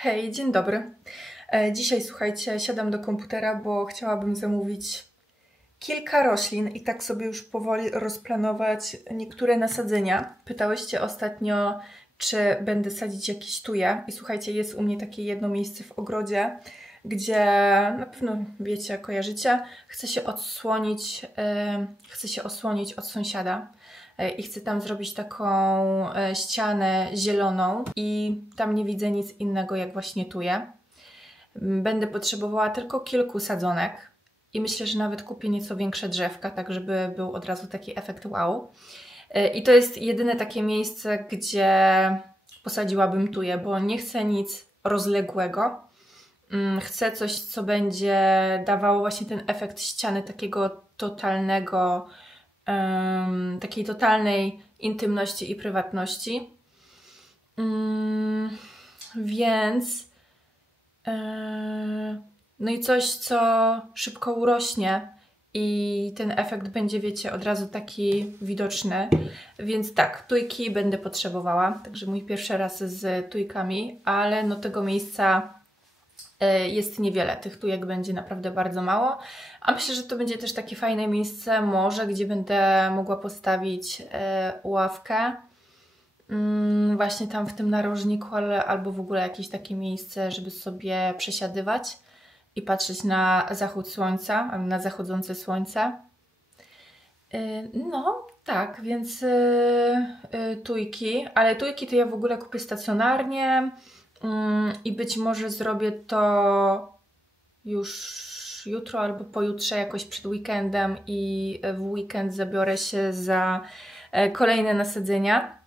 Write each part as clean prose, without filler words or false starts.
Hej, dzień dobry. Dzisiaj, słuchajcie, siadam do komputera, bo chciałabym zamówić kilka roślin i tak sobie już powoli rozplanować niektóre nasadzenia. Pytałyście ostatnio, czy będę sadzić jakieś tuje. I słuchajcie, jest u mnie takie jedno miejsce w ogrodzie, gdzie na pewno wiecie, kojarzycie. Chcę się osłonić od sąsiada. I chcę tam zrobić taką ścianę zieloną i tam nie widzę nic innego jak właśnie tuje. Będę potrzebowała tylko kilku sadzonek i myślę, że nawet kupię nieco większe drzewka, tak żeby był od razu taki efekt wow. I to jest jedyne takie miejsce, gdzie posadziłabym tuje, bo nie chcę nic rozległego. Chcę coś, co będzie dawało właśnie ten efekt ściany takiego totalnego, takiej totalnej intymności i prywatności. Więc no i coś, co szybko urośnie i ten efekt będzie, wiecie, od razu taki widoczny. Więc tak, tujki będę potrzebowała, także mój pierwszy raz z tujkami, ale no tego miejsca jest niewiele, tych tujek będzie naprawdę bardzo mało, a myślę, że to będzie też takie fajne miejsce może, gdzie będę mogła postawić ławkę właśnie tam w tym narożniku, albo w ogóle jakieś takie miejsce, żeby sobie przesiadywać i patrzeć na zachód słońca, na zachodzące słońce. No tak, więc tujki, ale tujki to ja w ogóle kupię stacjonarnie. I być może zrobię to już jutro albo pojutrze, jakoś przed weekendem i w weekend zabiorę się za kolejne nasadzenia.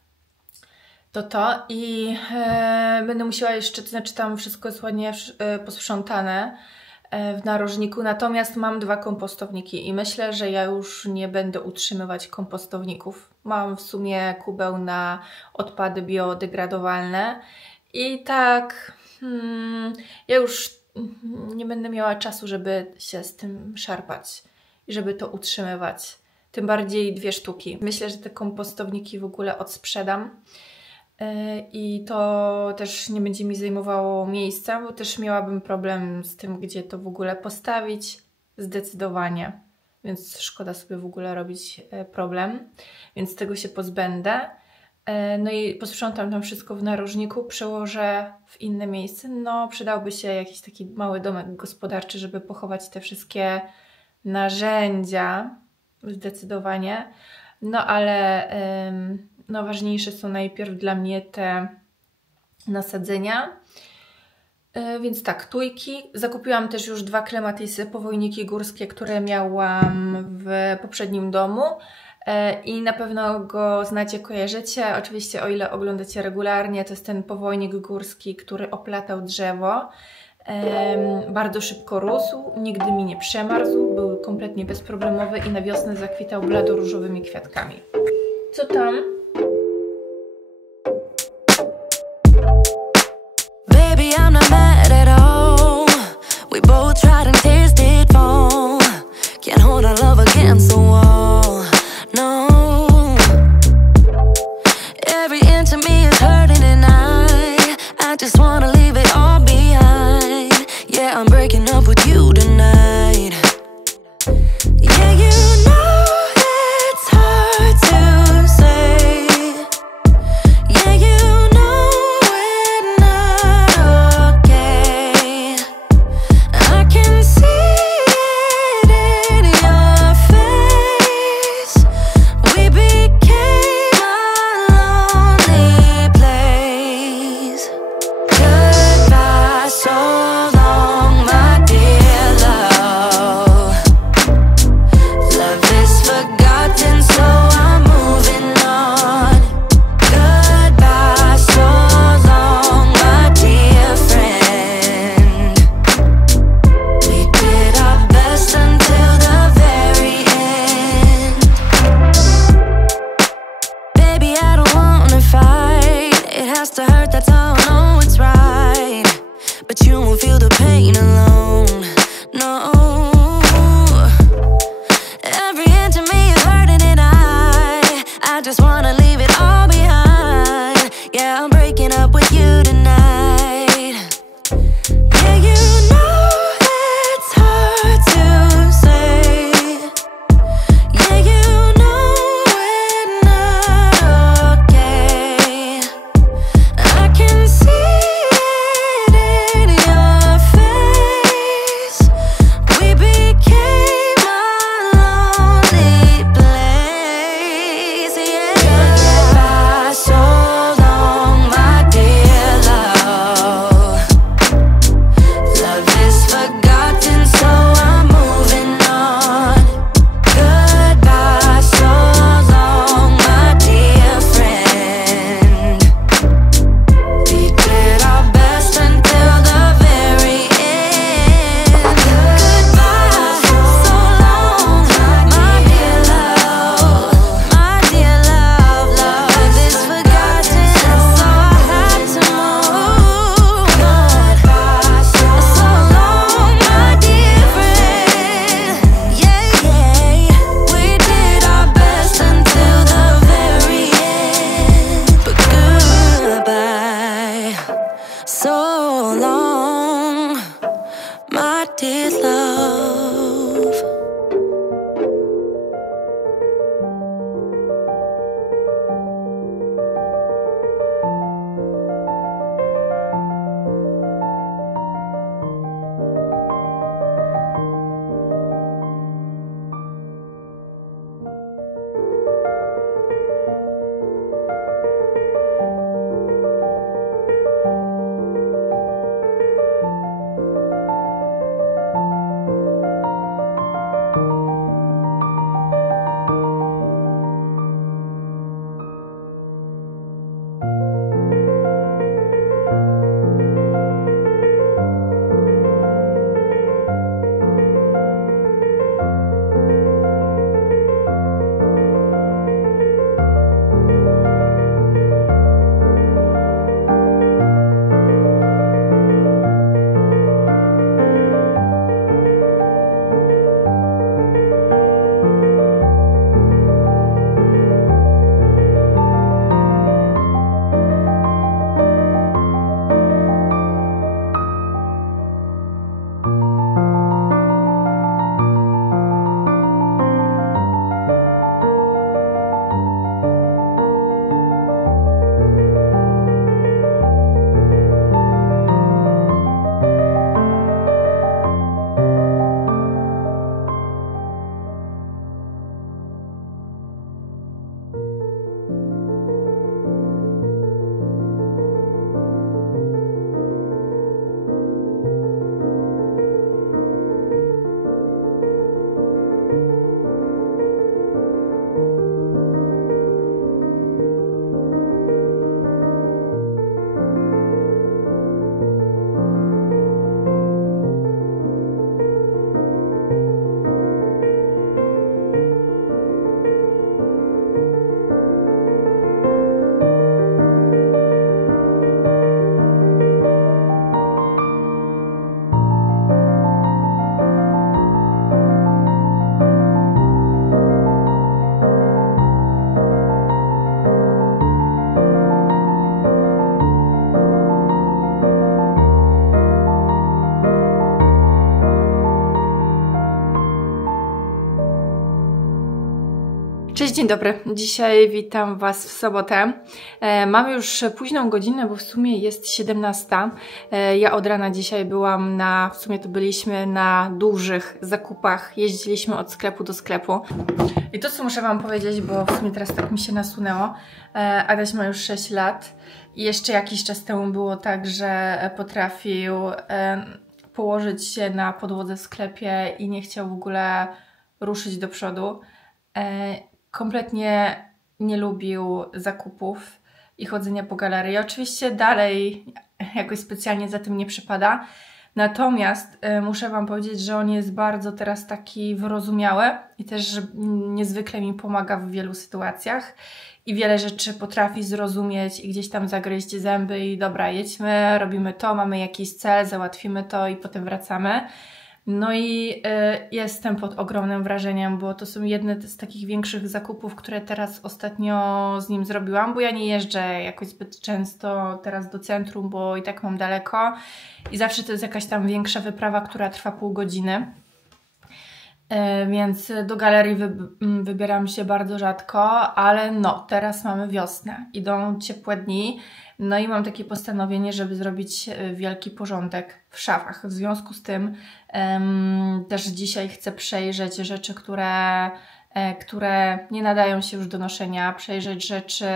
I będę musiała jeszcze, to znaczy tam wszystko jest ładnie posprzątane w narożniku, natomiast mam 2 kompostowniki i myślę, że ja już nie będę utrzymywać kompostowników. Mam w sumie kubeł na odpady biodegradowalne. I tak, ja już nie będę miała czasu, żeby się z tym szarpać i żeby to utrzymywać. Tym bardziej 2 sztuki. Myślę, że te kompostowniki w ogóle odsprzedam i to też nie będzie mi zajmowało miejsca, bo też miałabym problem z tym, gdzie to w ogóle postawić. Zdecydowanie. Więc szkoda sobie w ogóle robić problem. Więc tego się pozbędę. No i posprzątam tam wszystko w narożniku, przełożę w inne miejsce. No, przydałby się jakiś taki mały domek gospodarczy, żeby pochować te wszystkie narzędzia, zdecydowanie. No, ale no, ważniejsze są najpierw dla mnie te nasadzenia. Więc tak, tujki. Zakupiłam też już 2 klematisy, powojniki górskie, które miałam w poprzednim domu. I na pewno go znacie, kojarzycie. Oczywiście o ile oglądacie regularnie, to jest ten powojnik górski, który oplatał drzewo. Bardzo szybko rósł, nigdy mi nie przemarzł, był kompletnie bezproblemowy i na wiosnę zakwitał bladoróżowymi kwiatkami. Co tam? Baby, I'm not mad at all. We both tried and tasted fall. Can't hold our love against the wall. No, every inch of me is hurting and I just wanna leave it all behind. Yeah, I'm breaking up with you tonight. Yeah, you know it's hard to say. Yeah, you know we're not okay. I can see it in your face. We became a lonely place. Goodbye so long, my dear love. so long, my dear love. Cześć, dzień dobry. Dzisiaj witam Was w sobotę. Mamy już późną godzinę, bo w sumie jest 17. Ja od rana dzisiaj byłam w sumie to byliśmy na dużych zakupach. Jeździliśmy od sklepu do sklepu. I to, co muszę Wam powiedzieć, bo w sumie teraz tak mi się nasunęło. Adaś ma już 6 lat i jeszcze jakiś czas temu było tak, że potrafił położyć się na podłodze w sklepie i nie chciał w ogóle ruszyć do przodu. Kompletnie nie lubił zakupów i chodzenia po galerii. Oczywiście dalej jakoś specjalnie za tym nie przypada. Natomiast muszę Wam powiedzieć, że on jest bardzo teraz taki wyrozumiały i też niezwykle mi pomaga w wielu sytuacjach i wiele rzeczy potrafi zrozumieć i gdzieś tam zagryźć zęby i dobra, jedźmy, robimy to, mamy jakiś cel, załatwimy to i potem wracamy. No i jestem pod ogromnym wrażeniem, bo to są jedne z takich większych zakupów, które teraz ostatnio z nim zrobiłam, bo ja nie jeżdżę jakoś zbyt często teraz do centrum, bo i tak mam daleko i zawsze to jest jakaś tam większa wyprawa, która trwa pół godziny. Więc do galerii wybieram się bardzo rzadko, ale no, teraz mamy wiosnę, idą ciepłe dni, no i mam takie postanowienie, żeby zrobić wielki porządek w szafach. W związku z tym też dzisiaj chcę przejrzeć rzeczy, które nie nadają się już do noszenia, przejrzeć rzeczy,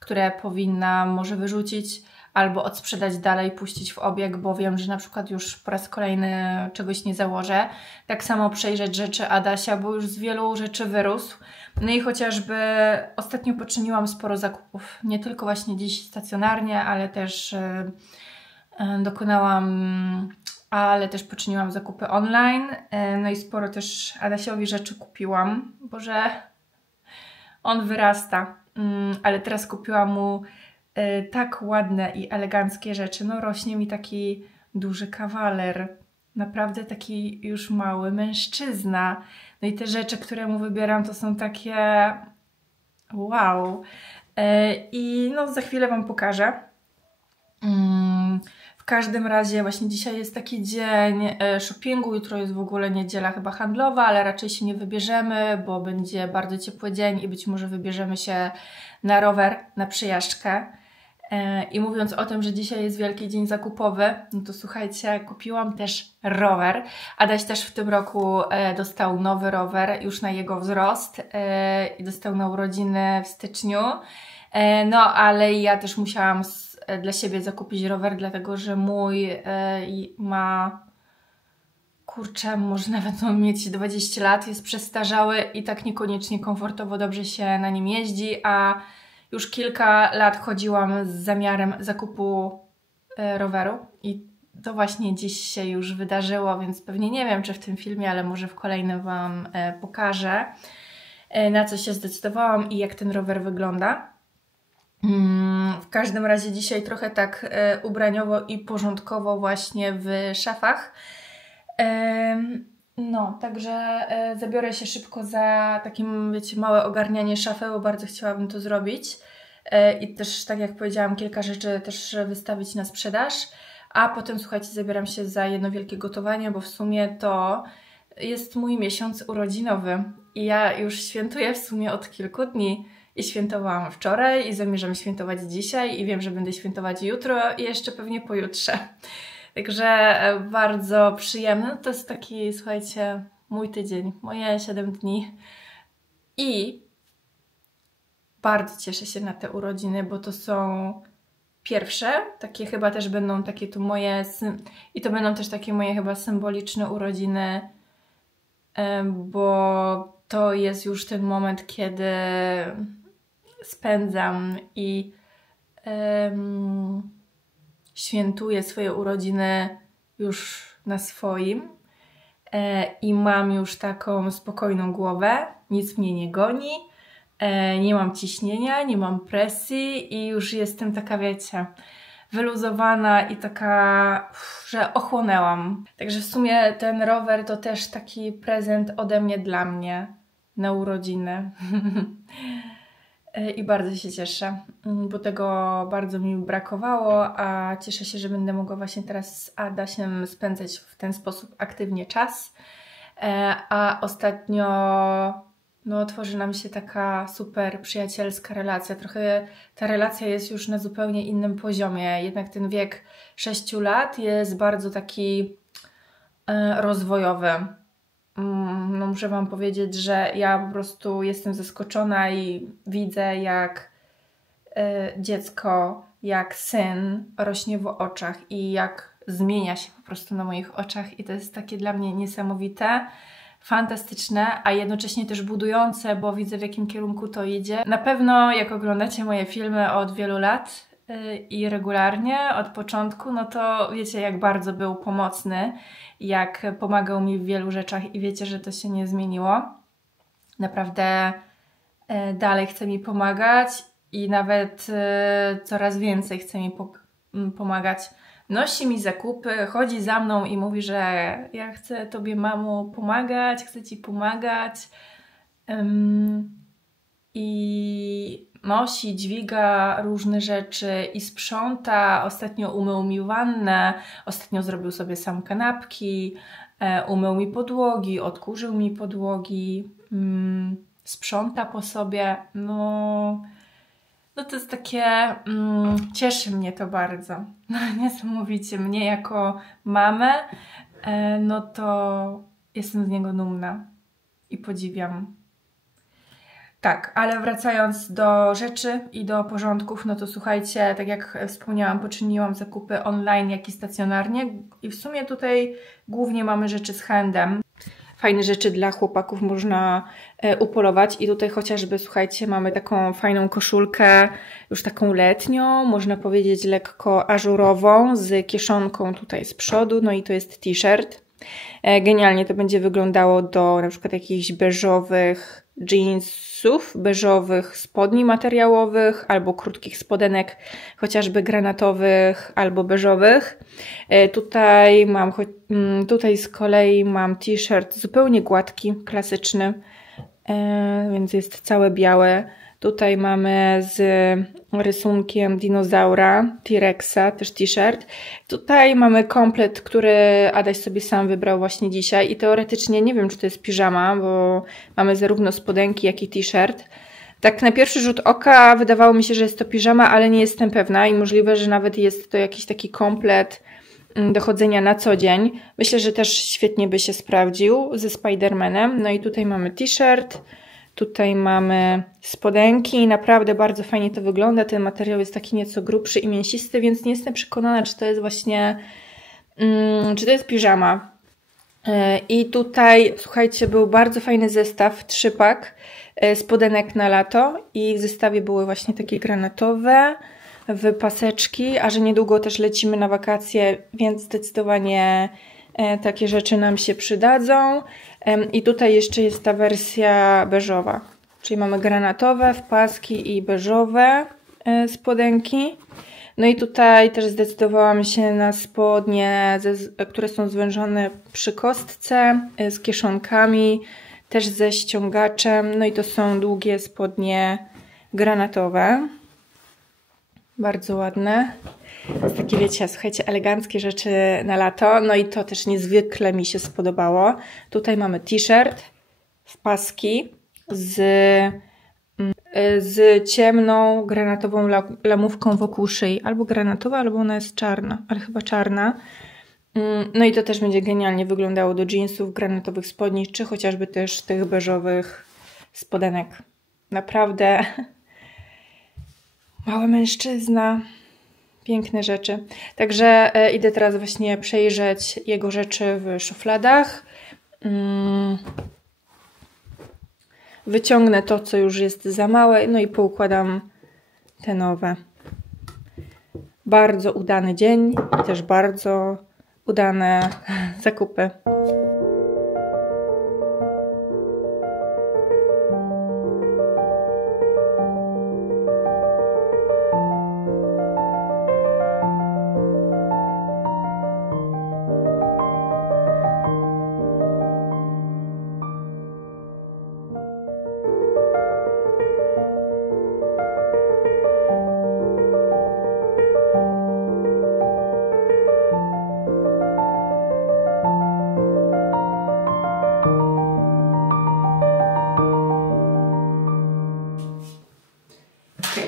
które powinnam może wyrzucić, albo odsprzedać dalej, puścić w obieg, bo wiem, że na przykład już po raz kolejny czegoś nie założę. Tak samo przejrzeć rzeczy Adasia, bo już z wielu rzeczy wyrósł. No i chociażby ostatnio poczyniłam sporo zakupów. Nie tylko właśnie dziś stacjonarnie, ale też poczyniłam zakupy online. No i sporo też Adasiowi rzeczy kupiłam, bo że on wyrasta. Ale teraz kupiłam mu tak ładne i eleganckie rzeczy. No rośnie mi taki duży kawaler. Naprawdę taki już mały mężczyzna. No i te rzeczy, które mu wybieram, to są takie wow. I no za chwilę Wam pokażę. każdym razie właśnie dzisiaj jest taki dzień shoppingu, jutro jest w ogóle niedziela chyba handlowa, ale raczej się nie wybierzemy, bo będzie bardzo ciepły dzień i być może wybierzemy się na rower, na przejażdżkę. I mówiąc o tym, że dzisiaj jest wielki dzień zakupowy, no to słuchajcie, kupiłam też rower. Adaś też w tym roku dostał nowy rower, już na jego wzrost i dostał na urodziny w styczniu. No ale ja też musiałam dla siebie zakupić rower, dlatego że mój ma, kurczę, może nawet mieć 20 lat, jest przestarzały i tak niekoniecznie komfortowo dobrze się na nim jeździ, a już kilka lat chodziłam z zamiarem zakupu roweru i to właśnie dziś się już wydarzyło, więc pewnie nie wiem, czy w tym filmie, ale może w kolejnym Wam pokażę, na co się zdecydowałam i jak ten rower wygląda. W każdym razie dzisiaj trochę tak ubraniowo i porządkowo właśnie w szafach. No, także zabiorę się szybko za takim, wiecie, małe ogarnianie szafy, bo bardzo chciałabym to zrobić. I też, tak jak powiedziałam, kilka rzeczy też wystawić na sprzedaż. A potem, słuchajcie, zabieram się za jedno wielkie gotowanie, bo w sumie to jest mój miesiąc urodzinowy. I ja już świętuję w sumie od kilku dni. I świętowałam wczoraj i zamierzam świętować dzisiaj i wiem, że będę świętować jutro i jeszcze pewnie pojutrze. Także bardzo przyjemny. To jest taki, słuchajcie, mój tydzień, moje 7 dni. I bardzo cieszę się na te urodziny, bo to są pierwsze, takie chyba też będą takie tu moje, i to będą też takie moje chyba symboliczne urodziny, bo to jest już ten moment, kiedy spędzam i świętuję swoje urodziny już na swoim i mam już taką spokojną głowę, nic mnie nie goni, nie mam ciśnienia, nie mam presji i już jestem taka, wiecie, wyluzowana i taka, że ochłonęłam. Także w sumie ten rower to też taki prezent ode mnie dla mnie na urodziny. I bardzo się cieszę, bo tego bardzo mi brakowało, a cieszę się, że będę mogła właśnie teraz z Adasiem spędzać w ten sposób aktywnie czas. A ostatnio tworzy nam się taka super przyjacielska relacja. Trochę ta relacja jest już na zupełnie innym poziomie. Jednak ten wiek 6 lat jest bardzo taki rozwojowy. No muszę Wam powiedzieć, że ja po prostu jestem zaskoczona i widzę, jak dziecko, jak syn rośnie w oczach i jak zmienia się po prostu na moich oczach i to jest takie dla mnie niesamowite, fantastyczne, a jednocześnie też budujące, bo widzę, w jakim kierunku to idzie. Na pewno jak oglądacie moje filmy od wielu lat i regularnie, od początku, no to wiecie, jak bardzo był pomocny, jak pomagał mi w wielu rzeczach i wiecie, że to się nie zmieniło. Naprawdę dalej chce mi pomagać i nawet coraz więcej chce mi pomagać. Nosi mi zakupy, chodzi za mną i mówi, że ja chcę Tobie, mamo, pomagać, chcę Ci pomagać. I nosi, dźwiga różne rzeczy i sprząta. Ostatnio umył mi wannę, ostatnio zrobił sobie sam kanapki, umył mi podłogi, odkurzył mi podłogi, sprząta po sobie. No to jest takie, cieszy mnie to bardzo. Niesamowicie mnie jako mamę, no to jestem z niego dumna i podziwiam. Tak, ale wracając do rzeczy i do porządków, no to słuchajcie, tak jak wspomniałam, poczyniłam zakupy online, jak i stacjonarnie i w sumie tutaj głównie mamy rzeczy z handem. Fajne rzeczy dla chłopaków można upolować i tutaj chociażby, słuchajcie, mamy taką fajną koszulkę, już taką letnią, można powiedzieć lekko ażurową, z kieszonką tutaj z przodu, no i to jest t-shirt. Genialnie to będzie wyglądało do na przykład jakichś beżowych jeansów, beżowych spodni materiałowych albo krótkich spodenek, chociażby granatowych albo beżowych. Tutaj z kolei mam t-shirt zupełnie gładki, klasyczny, więc jest całe białe. Tutaj mamy z rysunkiem dinozaura, T-Rexa, też t-shirt. Tutaj mamy komplet, który Adaś sobie sam wybrał właśnie dzisiaj i teoretycznie nie wiem, czy to jest piżama, bo mamy zarówno spodenki, jak i t-shirt. Tak na pierwszy rzut oka wydawało mi się, że jest to piżama, ale nie jestem pewna i możliwe, że nawet jest to jakiś taki komplet do chodzenia na co dzień. Myślę, że też świetnie by się sprawdził ze Spider-Manem. No i tutaj mamy t-shirt, tutaj mamy spodenki. Naprawdę bardzo fajnie to wygląda. Ten materiał jest taki nieco grubszy i mięsisty, więc nie jestem przekonana, czy to jest właśnie czy to jest piżama. I tutaj, słuchajcie, był bardzo fajny zestaw, 3-pak spodenek na lato i w zestawie były właśnie takie granatowe wypaseczki, a że niedługo też lecimy na wakacje, więc zdecydowanie takie rzeczy nam się przydadzą. I tutaj jeszcze jest ta wersja beżowa, czyli mamy granatowe wpaski i beżowe spodenki. No i tutaj też zdecydowałam się na spodnie, które są zwężone przy kostce, z kieszonkami, też ze ściągaczem. No i to są długie spodnie granatowe. Bardzo ładne. To jest takie, wiecie, słuchajcie, eleganckie rzeczy na lato. No i to też niezwykle mi się spodobało. Tutaj mamy t-shirt, wpaski z ciemną granatową lamówką wokół szyi. Albo granatowa, albo ona jest czarna, ale chyba czarna. No i to też będzie genialnie wyglądało do jeansów, granatowych spodni, czy chociażby też tych beżowych spodenek. Naprawdę mały mężczyzna. Piękne rzeczy. Także idę teraz właśnie przejrzeć jego rzeczy w szufladach. Wyciągnę to, co już jest za małe, no i poukładam te nowe. Bardzo udany dzień i też bardzo udane zakupy.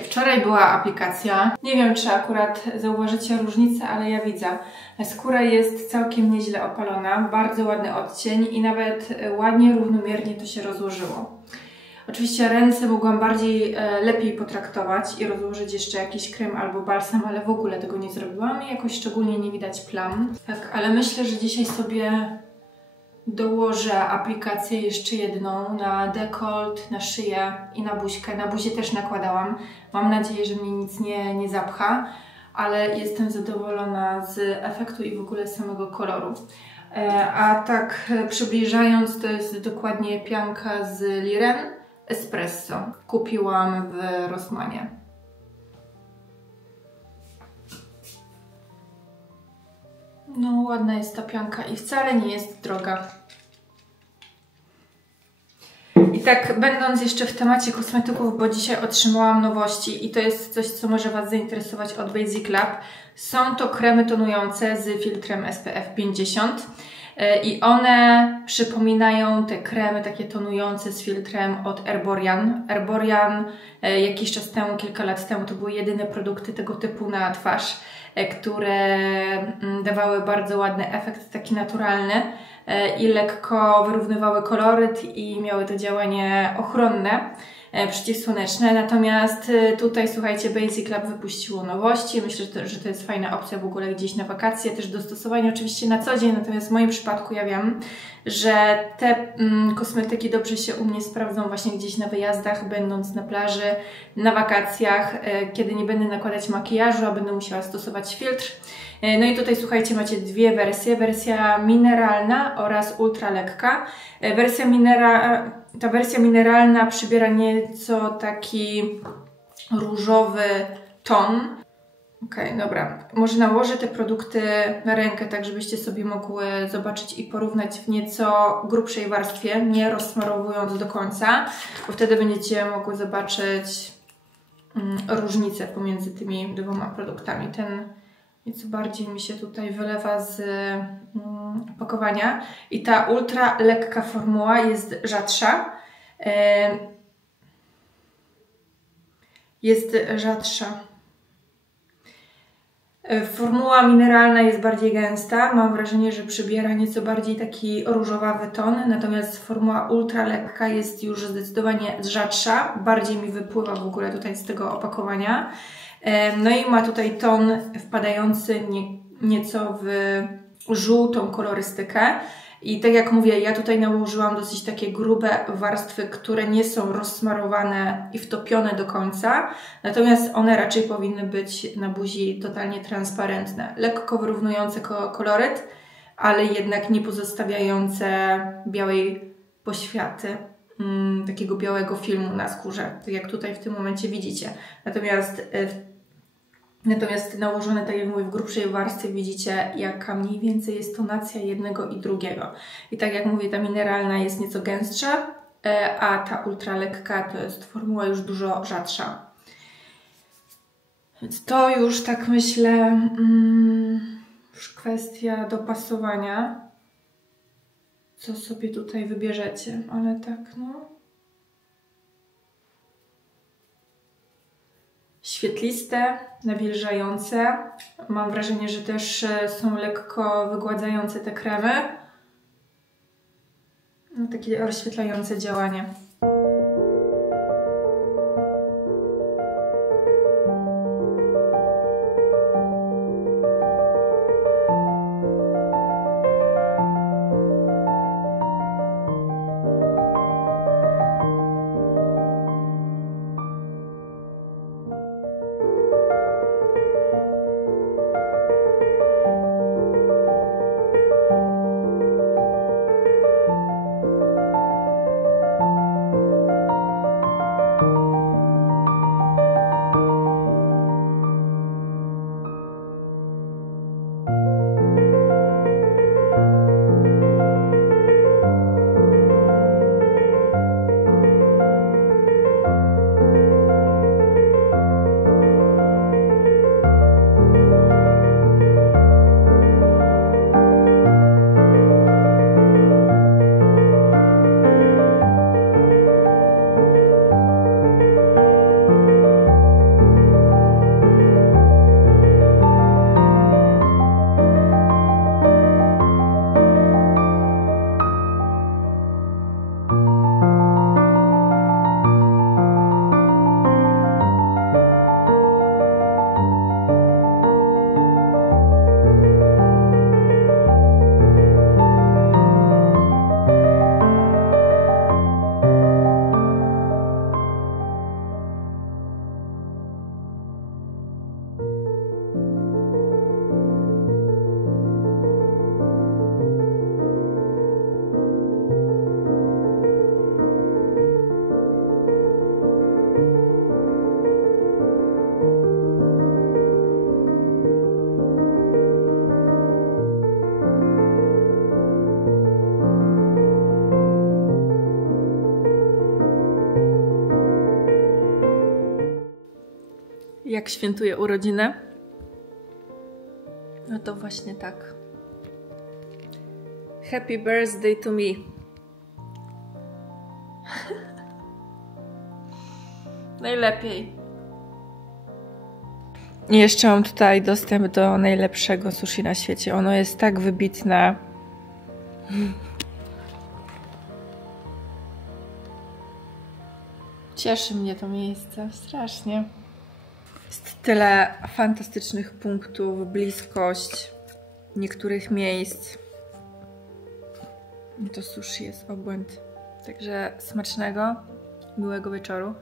Wczoraj była aplikacja. Nie wiem, czy akurat zauważycie różnicę, ale ja widzę. Skóra jest całkiem nieźle opalona, bardzo ładny odcień i nawet ładnie, równomiernie to się rozłożyło. Oczywiście ręce mogłam lepiej potraktować i rozłożyć jeszcze jakiś krem albo balsam, ale w ogóle tego nie zrobiłam i jakoś szczególnie nie widać plam. Tak, ale myślę, że dzisiaj sobie dołożę aplikację jeszcze jedną na dekolt, na szyję i na buźkę. Na buzię też nakładałam. Mam nadzieję, że mnie nic nie zapcha, ale jestem zadowolona z efektu i w ogóle samego koloru. A tak przybliżając, to jest dokładnie pianka z Liren Espresso. Kupiłam w Rossmanie. No, ładna jest ta pianka i wcale nie jest droga. I tak, będąc jeszcze w temacie kosmetyków, bo dzisiaj otrzymałam nowości i to jest coś, co może Was zainteresować od Basic Lab. Są to kremy tonujące z filtrem SPF 50 i one przypominają te kremy takie tonujące z filtrem od Erborian. Erborian jakiś czas temu, kilka lat temu, to były jedyne produkty tego typu na twarz, które dawały bardzo ładny efekt, taki naturalny i lekko wyrównywały koloryt i miały to działanie ochronne, przeciwsłoneczne. Natomiast tutaj, słuchajcie, Basic Lab wypuściło nowości. Myślę, że to jest fajna opcja w ogóle gdzieś na wakacje, też dostosowanie oczywiście na co dzień. Natomiast w moim przypadku ja wiem, że te kosmetyki dobrze się u mnie sprawdzą właśnie gdzieś na wyjazdach, będąc na plaży, na wakacjach, kiedy nie będę nakładać makijażu, a będę musiała stosować filtr. No i tutaj, słuchajcie, macie dwie wersje. Wersja mineralna oraz ultra lekka. Ta wersja mineralna przybiera nieco taki różowy ton. Okej, dobra. Może nałożę te produkty na rękę, tak żebyście sobie mogły zobaczyć i porównać w nieco grubszej warstwie, nie rozsmarowując do końca, bo wtedy będziecie mogły zobaczyć różnicę pomiędzy tymi dwoma produktami. Ten nieco bardziej mi się tutaj wylewa z opakowania i ta ultra lekka formuła jest rzadsza. Formuła mineralna jest bardziej gęsta, mam wrażenie, że przybiera nieco bardziej taki różowawy ton, natomiast formuła ultra lekka jest już zdecydowanie rzadsza, bardziej mi wypływa w ogóle tutaj z tego opakowania. No i ma tutaj ton wpadający nieco w żółtą kolorystykę. I tak jak mówię, ja tutaj nałożyłam dosyć takie grube warstwy, które nie są rozsmarowane i wtopione do końca, natomiast one raczej powinny być na buzi totalnie transparentne, lekko wyrównujące koloryt, ale jednak nie pozostawiające białej poświaty, takiego białego filmu na skórze, tak jak tutaj w tym momencie widzicie. Natomiast nałożone, tak jak mówię, w grubszej warstwie widzicie, jaka mniej więcej jest tonacja jednego i drugiego. I tak jak mówię, ta mineralna jest nieco gęstsza, a ta ultra lekka to jest formuła już dużo rzadsza. Więc to już tak myślę, już kwestia dopasowania, co sobie tutaj wybierzecie, ale tak no. Świetliste, nawilżające. Mam wrażenie, że też są lekko wygładzające te kremy. No, takie rozświetlające działanie. Jak świętuję urodziny? No to właśnie tak. Happy birthday to me. Najlepiej. I jeszcze mam tutaj dostęp do najlepszego sushi na świecie. Ono jest tak wybitne. Cieszy mnie to miejsce, strasznie. Jest tyle fantastycznych punktów, bliskość niektórych miejsc. To sushi jest obłęd. Także smacznego, miłego wieczoru.